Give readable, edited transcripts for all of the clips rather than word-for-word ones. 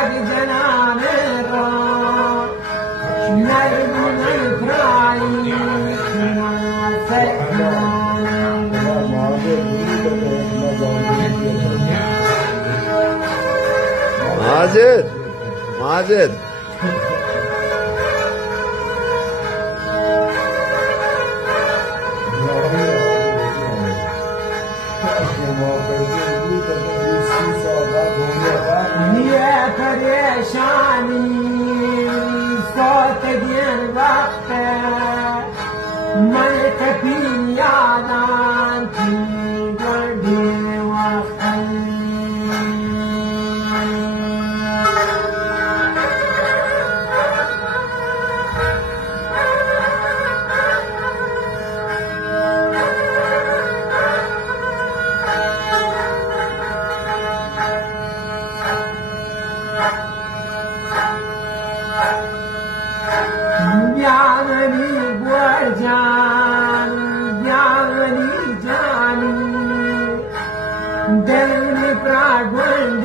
چگ جنان را نرمون پرایی ماجد ماجد ये परेशानी सोत दिन वक्त मन कभी याद आती गढ़े वक्त ज्ञानी बुआर जान ज्ञानी जानी देवनी प्रागुंड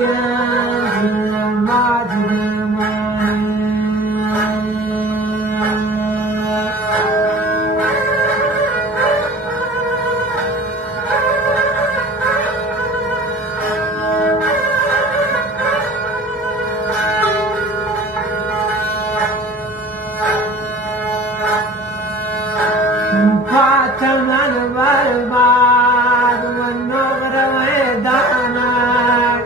فاتمن برباد والنغر ويدانك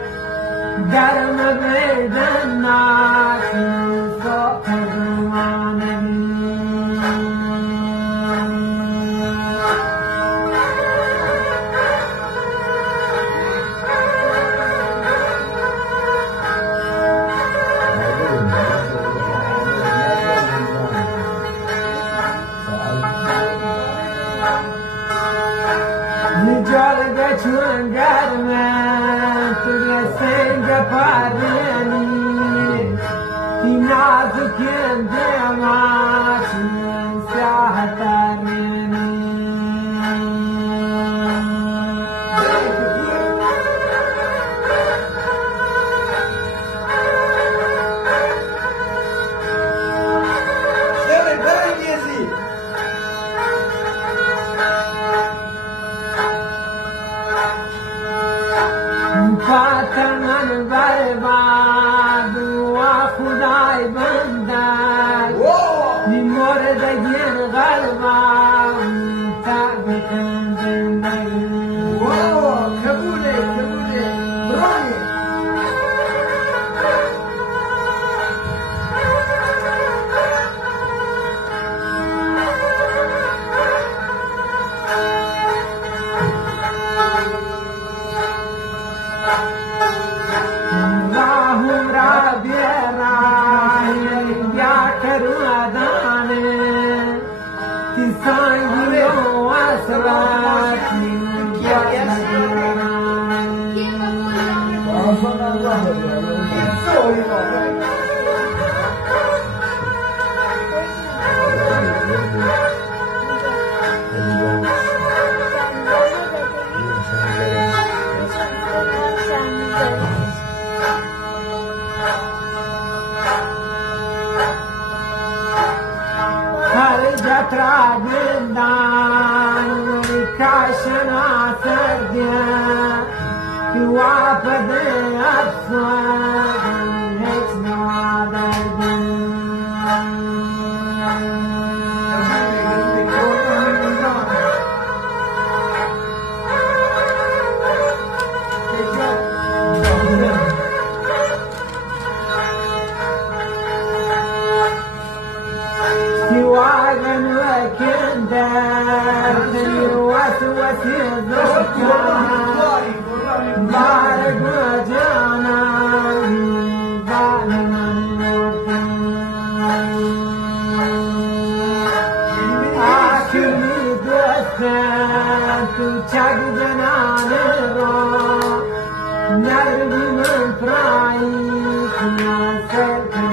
درم بيدناك صوت الروانبي Nijalga chungarma tuya senga parani tinazu kende amachin sahatarni فاتمن برباد و خدای بندر مورد گیر غلبان تابکن زندگی قبوله برانی जत्रा वृंदावन काशना सर्दिया वापद अफसान واغن وكندر وسوس الزكاة بارك وجانا ظالما آخري دوستان تشاق جنان رو نربي من فرايك ناسك